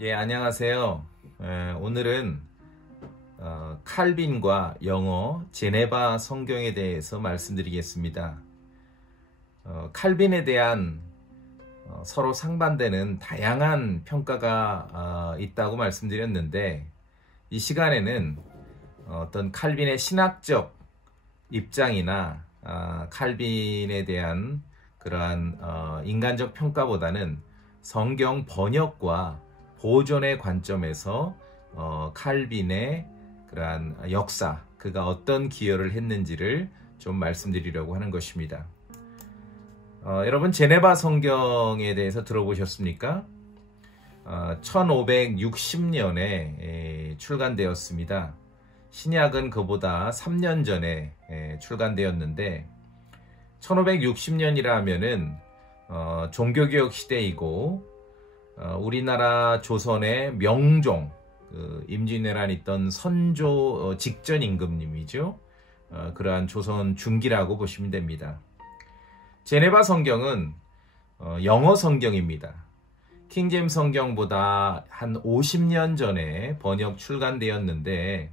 예, 안녕하세요. 오늘은 칼빈과 영어 제네바 성경에 대해서 말씀드리겠습니다. 칼빈에 대한 서로 상반되는 다양한 평가가 있다고 말씀드렸는데, 이 시간에는 어떤 칼빈의 신학적 입장이나 칼빈에 대한 그러한 인간적 평가보다는 성경 번역과 보존의 관점에서 칼빈의 그러한 역사, 그가 어떤 기여를 했는지를 좀 말씀드리려고 하는 것입니다. 여러분, 제네바 성경에 대해서 들어보셨습니까? 1560년에 출간되었습니다. 신약은 그보다 3년 전에 출간되었는데, 1560년이라 하면은 종교개혁 시대이고, 우리나라 조선의 명종, 임진왜란 있던 선조 직전 임금님이죠. 그러한 조선 중기라고 보시면 됩니다. 제네바 성경은 영어 성경입니다. 킹제임스 성경보다 한 50년 전에 번역 출간되었는데,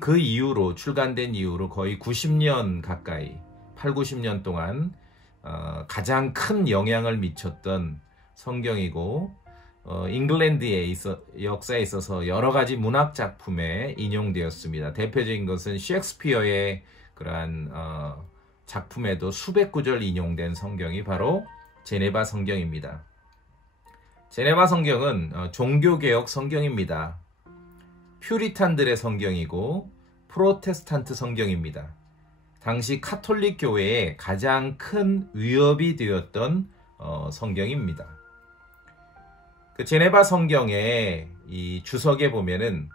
그 이후로 출간된 이후로 거의 90년 가까이 8, 90년 동안 가장 큰 영향을 미쳤던 성경이고, 잉글랜드의 역사에 있어서 여러 가지 문학 작품에 인용되었습니다. 대표적인 것은 셰익스피어의 그러한 작품에도 수백 구절 인용된 성경이 바로 제네바 성경입니다. 제네바 성경은 종교개혁 성경입니다. 퓨리탄들의 성경이고 프로테스탄트 성경입니다. 당시 카톨릭 교회에 가장 큰 위협이 되었던 성경입니다. 그 제네바 성경의 이 주석에 보면은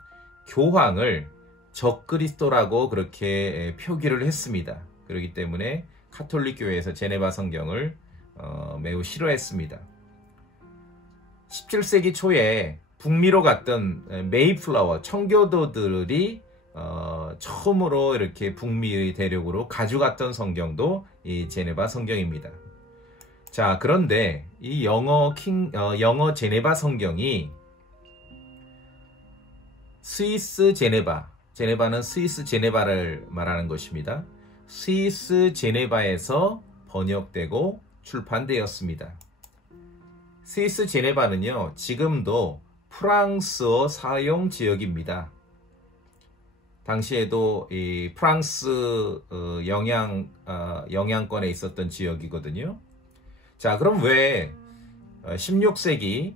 교황을 적그리스도라고 그렇게 표기를 했습니다. 그렇기 때문에 카톨릭 교회에서 제네바 성경을 매우 싫어했습니다. 17세기 초에 북미로 갔던 메이플라워 청교도들이 처음으로 이렇게 북미의 대륙으로 가져갔던 성경도 이 제네바 성경입니다. 자, 그런데 이 영어 제네바 성경이 스위스 제네바는 스위스 제네바를 말하는 것입니다. 스위스 제네바에서 번역되고 출판되었습니다. 스위스 제네바는요, 지금도 프랑스어 사용 지역입니다. 당시에도 이 프랑스 영향권에 있었던 지역이거든요. 자, 그럼 왜 16세기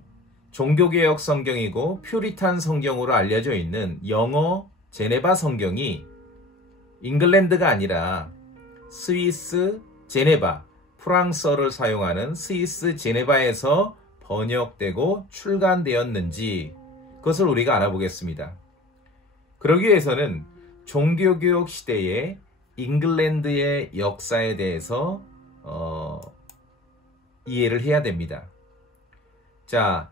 종교개혁 성경이고 퓨리탄 성경으로 알려져 있는 영어 제네바 성경이 잉글랜드가 아니라 스위스 제네바, 프랑스어를 사용하는 스위스 제네바에서 번역되고 출간되었는지, 그것을 우리가 알아보겠습니다. 그러기 위해서는 종교개혁 시대의 잉글랜드의 역사에 대해서 이해를 해야 됩니다. 자,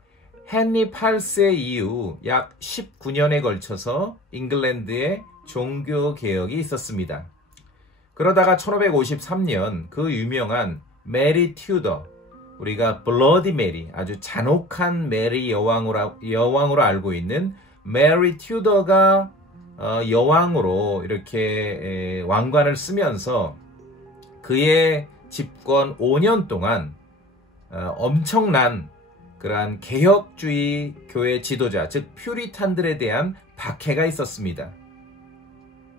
헨리 8세 이후 약 19년에 걸쳐서 잉글랜드에 종교개혁이 있었습니다. 그러다가 1553년 그 유명한 메리 튜더, 우리가 블러디 메리, 아주 잔혹한 메리 여왕으로 알고 있는 메리 튜더가 여왕으로 이렇게 왕관을 쓰면서 그의 집권 5년 동안 엄청난 그러한 개혁주의 교회 지도자, 즉 퓨리탄들에 대한 박해가 있었습니다.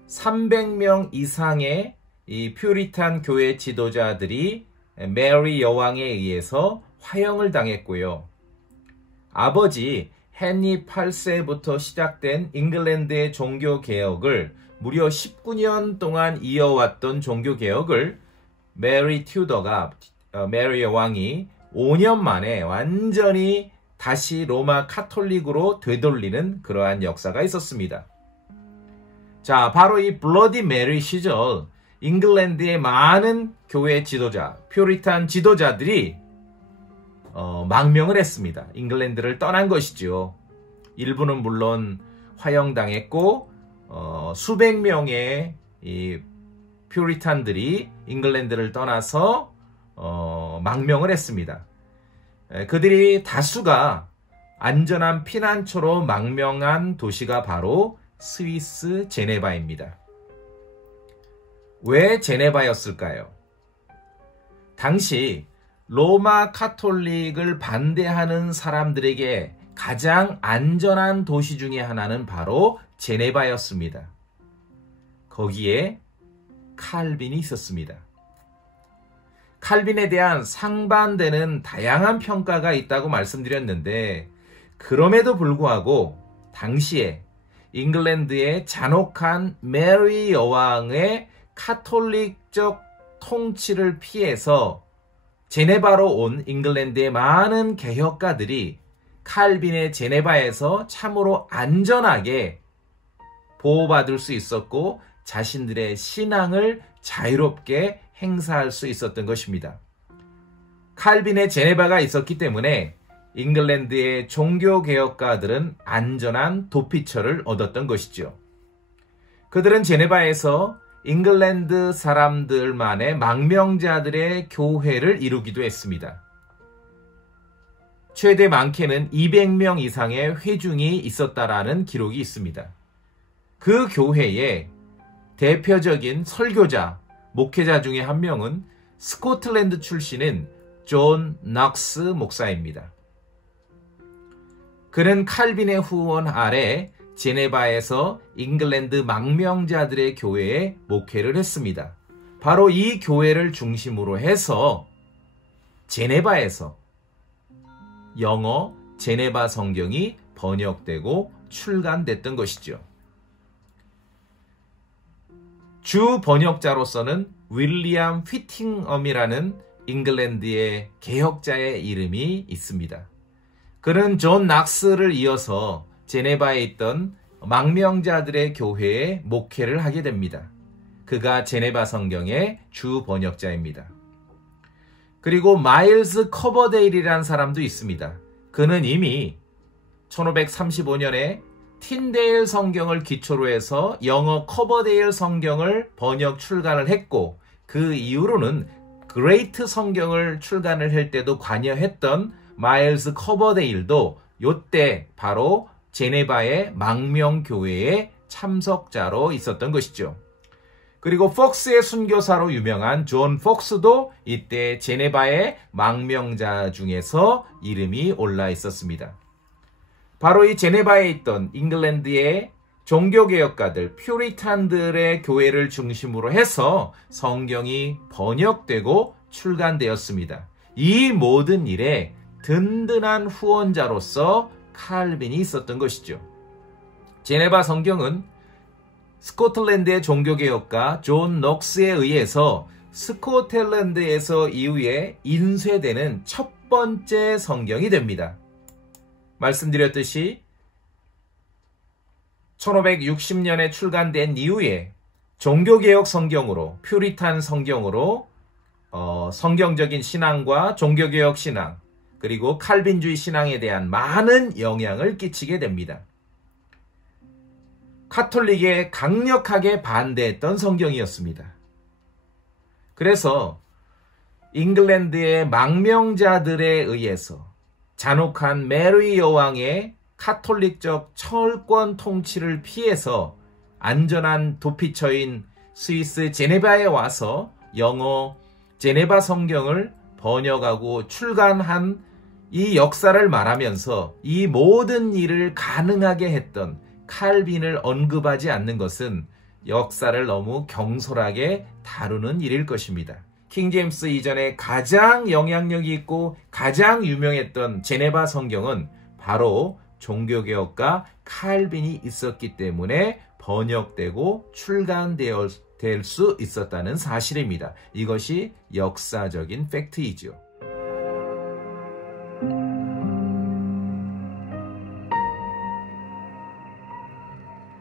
300명 이상의 이 퓨리탄 교회 지도자들이 메리 여왕에 의해서 화형을 당했고요. 아버지 헨리 8세부터 시작된 잉글랜드의 종교개혁을 무려 19년 동안 이어왔던 종교개혁을 메리 여왕이 5년 만에 완전히 다시 로마 카톨릭으로 되돌리는 그러한 역사가 있었습니다. 자, 바로 이 블러디 메리 시절 잉글랜드의 많은 교회 지도자, 퓨리탄 지도자들이 망명을 했습니다. 잉글랜드를 떠난 것이죠. 일부는 물론 화형당했고 수백 명의 이 퓨리탄들이 잉글랜드를 떠나서 망명을 했습니다. 그들이 다수가 안전한 피난처로 망명한 도시가 바로 스위스 제네바입니다. 왜 제네바였을까요? 당시 로마 카톨릭을 반대하는 사람들에게 가장 안전한 도시 중에 하나는 바로 제네바였습니다. 거기에 칼빈이 있었습니다. 칼빈에 대한 상반되는 다양한 평가가 있다고 말씀드렸는데, 그럼에도 불구하고 당시에 잉글랜드의 잔혹한 메리 여왕의 카톨릭적 통치를 피해서 제네바로 온 잉글랜드의 많은 개혁가들이 칼빈의 제네바에서 참으로 안전하게 보호받을 수 있었고 자신들의 신앙을 자유롭게 행사할 수 있었던 것입니다. 칼빈의 제네바가 있었기 때문에 잉글랜드의 종교개혁가들은 안전한 도피처를 얻었던 것이죠. 그들은 제네바에서 잉글랜드 사람들만의 망명자들의 교회를 이루기도 했습니다. 최대 많게는 200명 이상의 회중이 있었다라는 기록이 있습니다. 그 교회에 대표적인 설교자, 목회자 중에 한 명은 스코틀랜드 출신인 존 넉스 목사입니다. 그는 칼빈의 후원 아래 제네바에서 잉글랜드 망명자들의 교회에 목회를 했습니다. 바로 이 교회를 중심으로 해서 제네바에서 영어 제네바 성경이 번역되고 출간됐던 것이죠. 주 번역자로서는 윌리엄 휘팅엄이라는 잉글랜드의 개혁자의 이름이 있습니다. 그는 존 낙스를 이어서 제네바에 있던 망명자들의 교회에 목회를 하게 됩니다. 그가 제네바 성경의 주 번역자입니다. 그리고 마일스 커버데일이라는 사람도 있습니다. 그는 이미 1535년에 틴데일 성경을 기초로 해서 영어 커버데일 성경을 번역 출간을 했고, 그 이후로는 그레이트 성경을 출간을 할 때도 관여했던 마일스 커버데일도 요때 바로 제네바의 망명교회의 참석자로 있었던 것이죠. 그리고 폭스의 순교사로 유명한 존 폭스도 이때 제네바의 망명자 중에서 이름이 올라 있었습니다. 바로 이 제네바에 있던 잉글랜드의 종교개혁가들, 퓨리탄들의 교회를 중심으로 해서 성경이 번역되고 출간되었습니다. 이 모든 일에 든든한 후원자로서 칼빈이 있었던 것이죠. 제네바 성경은 스코틀랜드의 종교개혁가 존 녹스에 의해서 스코틀랜드에서 이후에 인쇄되는 첫 번째 성경이 됩니다. 말씀드렸듯이 1560년에 출간된 이후에 종교개혁 성경으로, 퓨리탄 성경으로 성경적인 신앙과 종교개혁 신앙, 그리고 칼빈주의 신앙에 대한 많은 영향을 끼치게 됩니다. 카톨릭에 강력하게 반대했던 성경이었습니다. 그래서 잉글랜드의 망명자들에 의해서 잔혹한 메리 여왕의 카톨릭적 철권 통치를 피해서 안전한 도피처인 스위스 제네바에 와서 영어 제네바 성경을 번역하고 출간한 이 역사를 말하면서 이 모든 일을 가능하게 했던 칼빈을 언급하지 않는 것은 역사를 너무 경솔하게 다루는 일일 것입니다. 킹제임스 이전에 가장 영향력이 있고 가장 유명했던 제네바 성경은 바로 종교개혁가 칼빈이 있었기 때문에 번역되고 출간될 수 있었다는 사실입니다. 이것이 역사적인 팩트이죠.